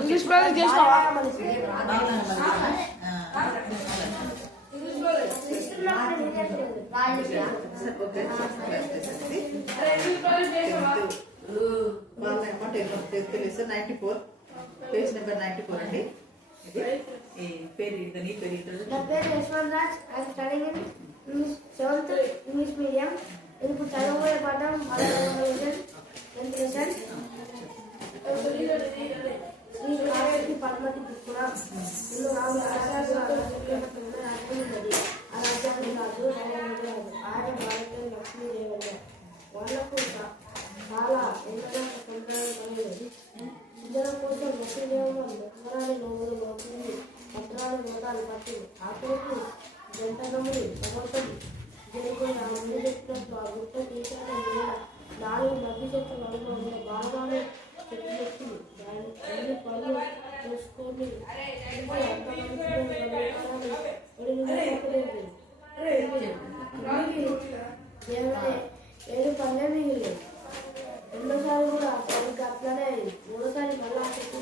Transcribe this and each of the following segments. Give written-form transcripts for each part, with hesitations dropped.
English project చేసినావా? Page number 94 అండి. పేరు నీ పేరు Yashwanthraj. I am studying in 7th English medium. ఇప్పుడు చదవబోయే పాఠం శ్రీ పద్మతి పుష్పుర ఇల్లు రాజు ఆ రాజ్యాన్ని రాజు ఆయన భారతీయ లక్ష్మీదేవయ్య. వాళ్లకు చాలా ఎంతగా సంప్రదాయం కలిగేది. ఇద్దరు కోసం లక్ష్మీదేవమ్మ నగరాన్ని నోములు మోసింది, పత్రాలు నోటాలు పట్టింది. ఆఖరికి జంటగముడి సమర్థం జరిగిపోయిన ఆ ముందు చెప్పినట్టు ఆ గుట్ట తీసిన 4 మధ్య చెట్ల నడుమ బాగానే చెట్టు పెట్టింది. దాని అన్ని పనులు చేసుకొని ఏడు పనులే మిగిలి. రెండోసారి కూడా సరిగ్గా అట్లానే అయింది. మూడోసారి మళ్ళా చెట్టు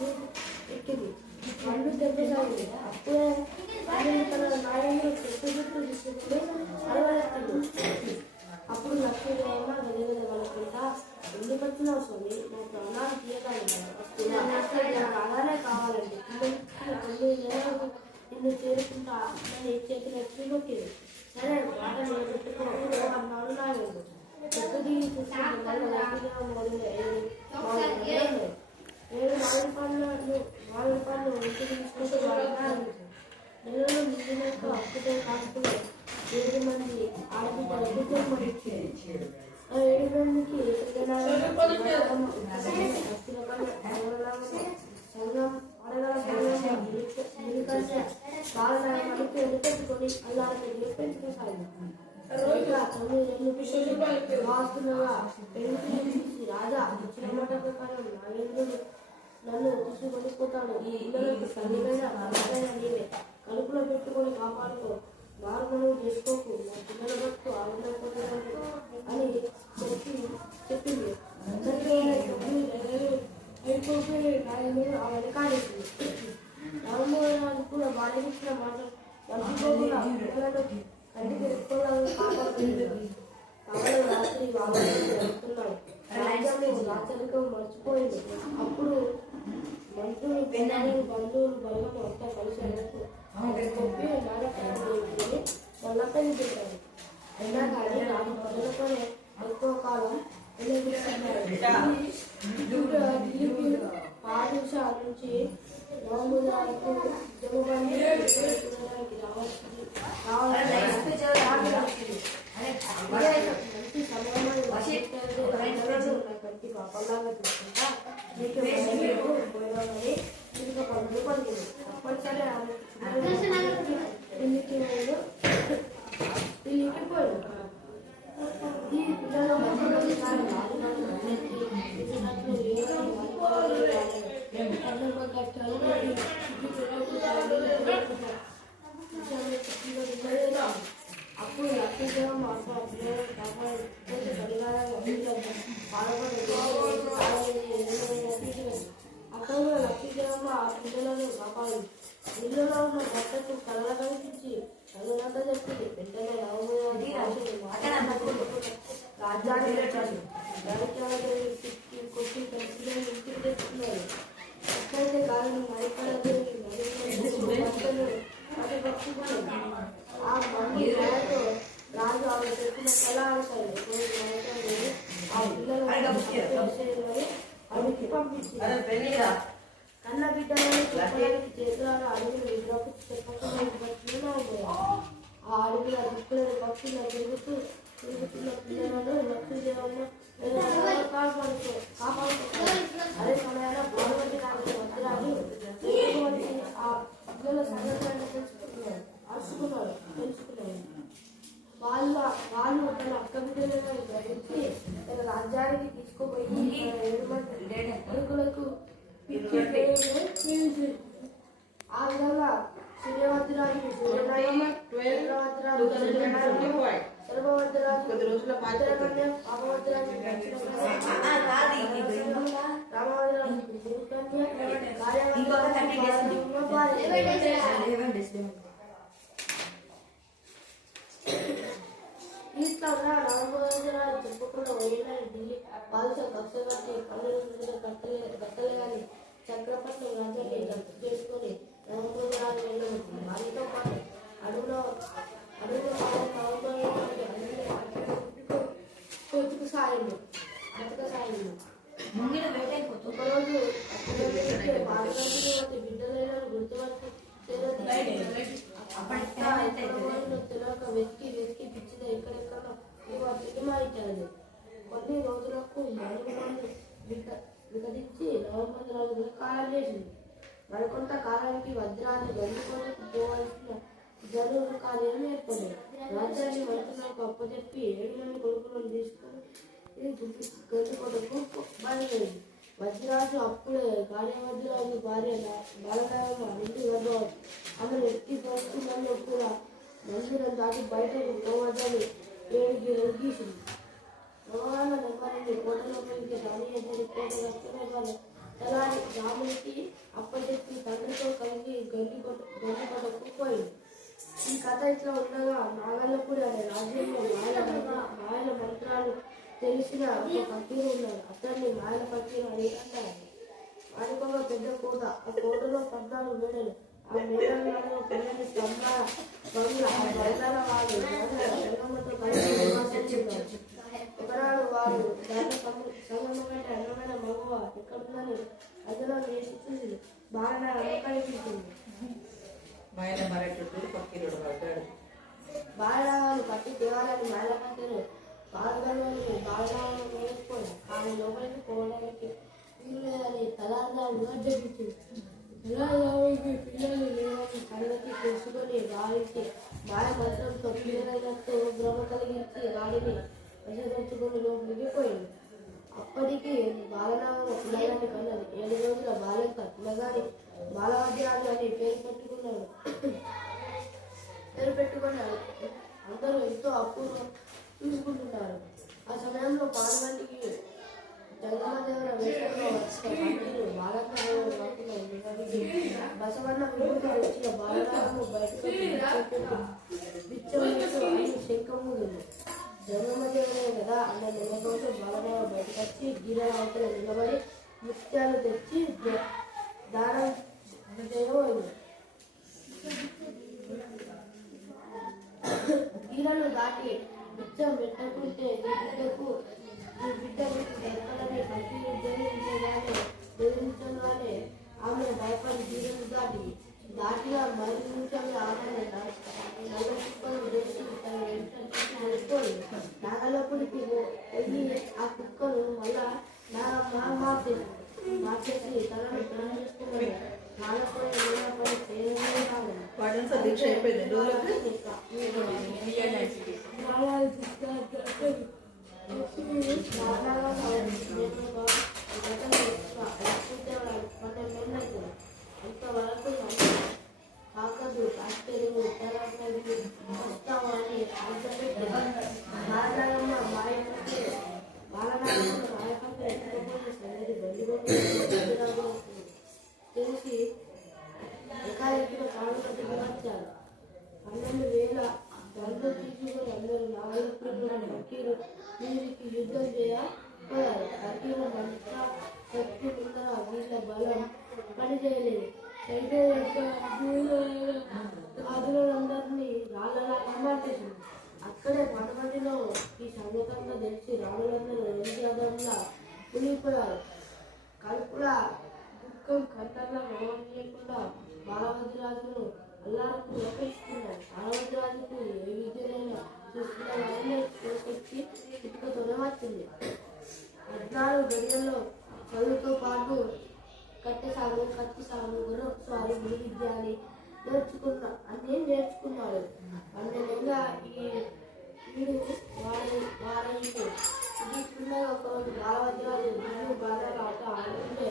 ఎక్కింది. పండు దెబ్బసాగింది. అప్పుడే తన నాయకుడు చెట్టు చుట్టూ తీసుకుని అలవెత్తింది. అప్పుడు లక్ష్మీదేవమ్మ గదిగద కలుపుకుంటా, ఎందుకు వచ్చినావు స్వామి, నా ప్రాణాలు తీయడానికి అలానే కావాలండి. 9 నెలలకు నిన్ను చేరుకుంటా నేను చేతులు ఎత్తి నొక్కింది. సరే మాట నేను పెట్టుకో అన్నాడు నాయకుడు. చెట్టు దిగి చూసుకుంటే లక్ష్మీదేవమ్మ మొదలు 7 మామిడి పళ్ళు ఇంటికి తీసుకుంటూ నెలలో మిగిలినట్టు అప్పుడే కాకుండా 7 మంది ఆడబిడ్డలకు జన్మనిచ్చారు. ఆ 7 మందికి బాలనాయకుడికి ఎదుపెట్టుకొని అల్లారికి పెంచుకోసాగింది. 9 వాస్తులుగా పెళ్లి రాజా ఇచ్చిన మాట ప్రకారం నాగేంద్రుడు నన్ను తీసుకొనిపోతాడు. ఈ ఇళ్ళకి సరిగైన నీవే కలుపులో పెట్టుకొని కాపాడుకో, మార్గం చేసుకోకు, నా పిల్లల బట్టు ఆవిడపోతాడు అని చెప్పింది. అయిపోయి నాయకుడు ఆ వెనకాడేసింది. రామోహన్ కూడా బాధించిన మాట మర్చిపోకుండా పిల్లలను కంటికి ఎక్కువగా కాపాడుతుంది. కావాలి రాత్రి వాళ్ళు వెళ్తున్నాడు. రాజ్యాన్ని రాచరికం మర్చిపోయింది. అప్పుడు మంత్రులు పెన్నాని బంధువులు బలగం అంతా కలిసేందుకు చెప్పి నాగపల్లి వల్లపల్లి పెట్టారు. అయినా కానీ నాకు ప్రజలతోనే ఎక్కువ కాలం పాఠశాల నుంచి నవంబర్కు జమ్మబండి చూడడానికి మంచి సమయాన్ని పాపలాగా చూసుకుంటా మీకు పోయామని ఇంకా పనులు పలికింది. తప్పనిసరి పెళ్లికి పోయాడు. ఈ పిల్లలు అప్పుడు లక్ష్మీదేవమ్మ అక్కడ లక్ష్మీదేవమ్మ ఆ పిల్లలను కాపాడింది. ఇల్లులో ఉన్న భర్తకు కళ్ళ కనిపించి చదువునంతా చెప్పింది. వెంటనే రాజాన్ని రాజ్యాన్ని కొట్టి పరిస్థితులను ఇంటికి తెచ్చుకున్నారు. ఎక్కడైతే గాలిని మరిపడదు ఆ బండి రాజు ఆమె చెప్పిన కళ ఆడతాడు. ఆ పిల్లలు అడిగి పంపించింది. కన్న బిడ్డలను చెప్పడానికి చేతులను అడుగులు విగ్రహం చెప్పకుండా ఆ అడుగుల దిక్కులను పక్షుల తిరుగుతున్న పిల్లలను లక్ష్మీదేవమ్మ కాపాడుకుంటారు. అదే సమయంలో పార్వతి రాజు వజ్రాన్ని ఆ పిల్లల సంగతులను తెలుసుకున్నారు. వాళ్ళు తన అక్క బిడ్డలను గ్రహించి తన రాజ్యానికి తీసుకుపోయి 7 మంది కొడుకులకు ఆ విధంగా సూర్యవంతరాజు సూర్యనాయమ్మ, చంద్రవంతరాజు సర్వవంతరాజు పాపవంతరాజు చెప్పకుండా ఢిల్లీ బాలిస కక్ష కట్టి పల్లెలు కట్టలేని చక్రపట్నం రాజ్యాన్ని జప్తు చేసుకొని రామరాజు వెళ్ళవచ్చు. వారితో పాటు అడుగులో బతుకు సాగిండు. ఒకరోజు బిడ్డలైన గుర్తుపట్టి తెలియక వెతికి పిచ్చిన ఎక్కడెక్కడ ఇచ్చాడు. కొన్ని రోజులకు మరుగుమందు వికటించి నవంబర్ కాలం చేసింది. మరికొంత కాలానికి వజ్రాన్ని గందుకొని పోవాల్సిన జరువు కార్యాలు ఏర్పడింది. రాజ్యాన్ని మంత్రులకు అప్పచెప్పి 7 మంది కొడుకులను తీసుకుని గందుకొండకు బయలుదేరింది. వజ్రాజు అప్పుడే కార్యవజ్రాజు భార్య బాలనాయమ్మ ఇంటి గర్భవతి. ఆమెను ఎత్తి పరుచుకున్న కూడా మందిరం దాటి బయటకు పోవద్దని 7 గీసింది. భగవాన్ నెమ్మదిని కోటలోపలికి రాణి కోట రక్షణ వాళ్ళు తెలారి రామునికి అప్పచెప్పి తండ్రితో కలిసి గండికొండకు పోయింది. ఈ కథ ఇట్లా ఉండగా నాగల్లపూడి అనే రాజ్యంలో మాయల మంత్రాలు తెలిసిన ఒక ఫకీరు ఉన్నాడు. అతన్ని మాయల ఫకీరు అని అంటారు. వాడికి ఒక పెద్ద కోట. ఆ కోటలో 14 మేడలు. ఆ మేడలలో పిల్లలు బంగ్లా ఆ బంగ్లాల వాళ్ళు రంగమ్మతో కలిసి ఒకనాడు వారు దాని సంగమ కంటే అందమైన మగవ ఎక్కడుందని అందులో వేసి చూసి బాగా అమ్మకాయించింది. బాలరావాలు పట్టి దేవాలని మాయల పట్టారు. బాలగల్వని బాలరావాలను వేసుకోండి. కానీ లోపలికి పోవడానికి వీలు లేదని తలాదారుగా జపించింది. తలాదారుకి పిల్లలు లేవని కళ్ళకి తెలుసుకొని వారికి మాయ మంత్రంతో పిల్లలైనట్టు భ్రమ కలిగించి వాడిని వశపరుచుకొని లోపలికి పోయింది. అప్పటికి బాలనాగమ్మ పిల్లగాని కన్నది. 7 రోజుల బాలిక పిల్లగాని బాలవజ్రాజు అని పేరు పెట్టుకున్నారు. అందరూ ఎంతో అపూర్వం చూసుకుంటున్నారు. ఆ సమయంలో పార్వతికి జగమదేవర వేషంలో వచ్చిన బసవన్న విభూతి వచ్చిన బాలనాగము బయటకు శంఖముంది. జగమదేవరే కదా అన్న నిలబోతూ బాలనాగ బయటకు వచ్చి గిర అవతల నిలబడి ముత్యాలు తెచ్చి దానం చేయబోయింది. గీరలు దాటి బిచ్చం పెట్టకుంటే ఈ బిడ్డకు దొరకదని బెదిరించగానే ఆమె భయపడి గీరలు దాటిగా మరి నిమిషాలు ఆమె నాగలోపలికి వెళ్ళి ఆ కుక్కలు మళ్ళా మార్చేసి తనను ప్లాన్ చేసుకున్నాడు. దీక్ష అయిపోయింది. అంతవరకు కాకదు ఆశ్చర్యం వస్తామని బాలనాగమ్మ మాయపంటే తెలిసి ఎకాలెక్కిన కాళ్ళకి వచ్చారు. 12,000 దండలు తీసుకుని అందరూ నాగరికులు వీరికి యుద్ధం చేయపోయారు. ఫకీరు మంత్ర శక్తి ముందర వీళ్ళ బలం పనిచేయలేదు. రాజులందరినీ రాళ్ళలా కమ్మార్చేసింది. అక్కడే పడమటిలో ఈ సంగతంగా తెలిసి రాజులందరూ ఎంజాదంలా ఉనిగిపోయారు. కడుపులా దుఃఖం కంటల్లా చేయకుండా బాలవజ్రాజును అల్లారకు లోపేసుకున్నాడు. బాలవజ్రాజుకు ఏ విద్యనైనా చూసుకున్న చేసుకొచ్చి ఇటుకతోనే వచ్చింది. 14 గడియల్లో చదువుతో పాటు కట్టెసాగు, కత్తిసాగు, గుర్రపుసాగు, విద్య అని అన్నీ నేర్చుకున్నాడు. 12 వీడు వాడైతే ఇది చిన్నగా ఒకరోజు బాలవజ్రాజు బిల్లు బాగా ఆట ఆడుతుంటే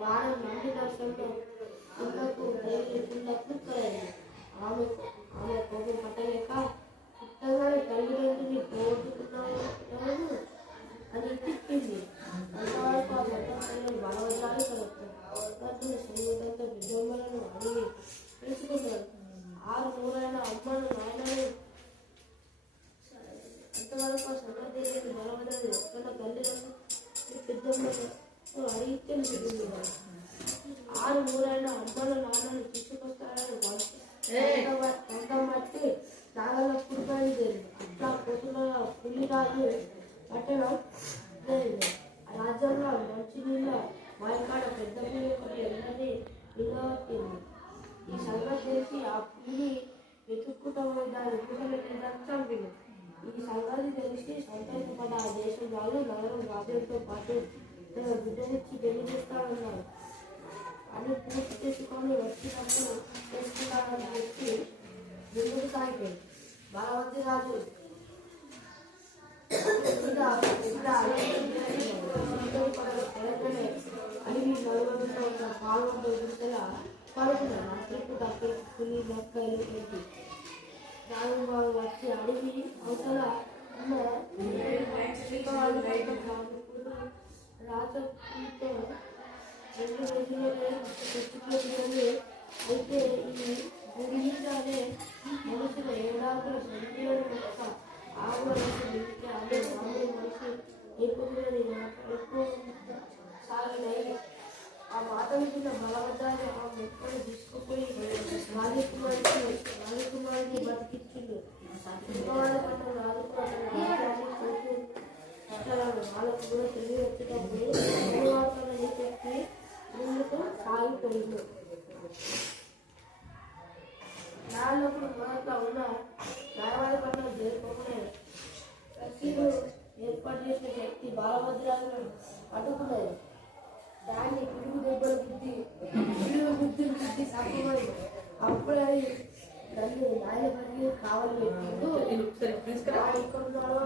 బాణం మంది దర్శనంలో కిందకు కిందకు కలిగింది. ఆమె కోపం పట్టలేక పుట్టగానే తల్లిదండ్రుని పోగొట్టుకున్నాను అని తిప్పింది. అంతవరకు ఆ చట్టం బాలవజ్రాజు సంగీతంతో విజృంభణ నువ్వు అడిగితే నీకు 6 అమ్మలు నాన్నలు తీసుకొస్తారని కొంత మట్టి నాగల పురుగు అట్లా పొద్దున పుల్లి రాజు పట్టణం రాజ్యంలో మంచి నీళ్ళ వాయికాడ పెద్ద పులి ఒకటి అందరినీ నిలబట్టింది. ఈ సంగతి తెలిసి ఆ పులి వెతుక్కుంటూ దాని పుట్టబెట్టి చంపింది. ఈ సంగతి తెలిసి సంతోషపడ్డ ఆ దేశం వాళ్ళు నగరం రాజ్యంతో పాటు బిడ్డనిచ్చి వెలిగిస్తామన్నారు. అని పూర్తి చేసుకొని వచ్చినప్పుడు చేసుకున్నారని చెప్పి ముందుకు సాగిపోయింది. బలవంతి రాజు అడిగి నలుగురిలో ఉన్న పాల్గొంటూ గుర్తల పడుకున్నాడు. అప్పుడు తప్పి పులి మొక్కలు పెట్టి దాని వచ్చి అడిగి అవతల ఉన్న రాజపుతో 2 రోజులనే తెచ్చుకోవాలి. అయితే ఈ గుడిగానే మనుషుల ఏడాకుల సంఖ్యలను మొక్క ఆవులకి మిగిలితే అదే మామూలు మనిషి ఎక్కువని ఎక్కువ సాగినాయి. ఆ మాట విన్న బలవద్దాన్ని ఆ మొక్కను తీసుకుపోయి రాజకుమారికి బతికించిండు. శుక్రవారం పట్ల వాళ్ళకు కూడా తెలివి వచ్చేటప్పుడు గురువార్తలని చెప్పి ముందుకు సాగిపోయింది. నాలుగు మొదట్లో ఉన్న న్యాయవాది పట్ల చేరుకోకుండా రసీదు ఏర్పాటు చేసిన శక్తి బాలభద్రాలను అడ్డుకున్నది. దాన్ని పిడుగు దెబ్బలు బుద్ధి తక్కువై అప్పుడే నన్ను నాయన కావాలి పెట్టిండు. ఇక్కడ ఉన్నాడో